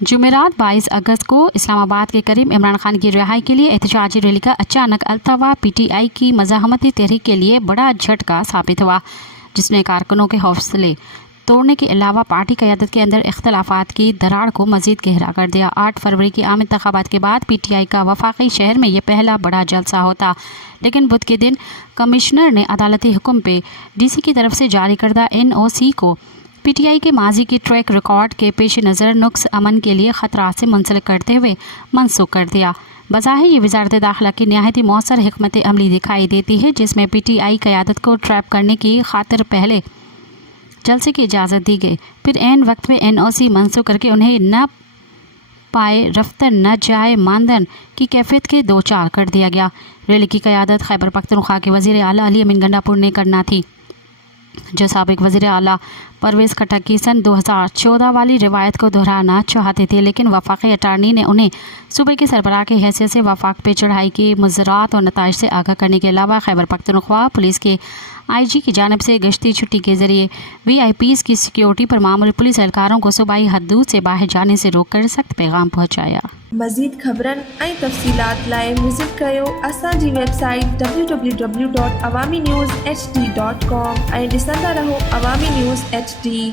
जुमेरात 22 अगस्त को इस्लामाबाद के करीब इमरान खान की रिहाई के लिए एहतजाजी रैली का अचानक अल्तवा पीटीआई की मज़ाहमती तहरीक के लिए बड़ा झटका साबित हुआ, जिसने कारकुनों के हौसले तोड़ने के अलावा पार्टी क़यादत के अंदर इख्तलाफात की दरार को मज़ीद गहरा कर दिया। 8 फरवरी के आम इंतखाबात के बाद पीटीआई का वफाकी शहर में यह पहला बड़ा जलसा होता, लेकिन बुध के दिन कमिश्नर ने अदालती हुक्म पे डीसी की तरफ से जारी करदा NOC को पीटीआई के माजी की ट्रैक रिकॉर्ड के पेश नज़र नुक्स अमन के लिए ख़तरात से मुंसलिक करते हुए मनसूख कर दिया। बज़ाहिर ये वज़ारत दाखिला की नहायत मौसर हिकमत अमली दिखाई देती है, जिसमें पीटीआई क़यादत को ट्रैप करने की खातिर पहले जलसे की इजाज़त दी गई, फिर ऐन वक्त में NOC मनसूख करके उन्हें न पाए रफ्तार न जाए मानदन की कैफियत के दो चार कर दिया गया। रैली की क़यादत खैबर पख्तूनख्वा के वज़ीर आला अली अमीन गंडापुर ने करना थी, जो साबिक वज़ीर आला परवेज़ खट्टक की सन 2014 वाली रिवायत को दोहराना चाहते थे, लेकिन वफाकी अटारनी ने उन्हें सूबे के सरबराह की हैसियत से वफाक पे चढ़ाई के मुज़रात और नताइज से आगाह करने के अलावा खैबर पख्तूनख्वा पुलिस के IG की जानिब से गश्ती छुट्टी के ज़रिए VIPs की सिक्योरिटी पर मामूली पुलिस एहलकारों को सूबाई हदूद से बाहर जाने से रोक कर सख्त पैगाम पहुँचाया। मज़ीद ख़बरन ऐं तफ़सीलात लाइ विज़िट कयो असांजी वेबसाइट www.awamiNewsHD.com ऐं ॾिसंदा रहो अवामी न्यूज़ HD।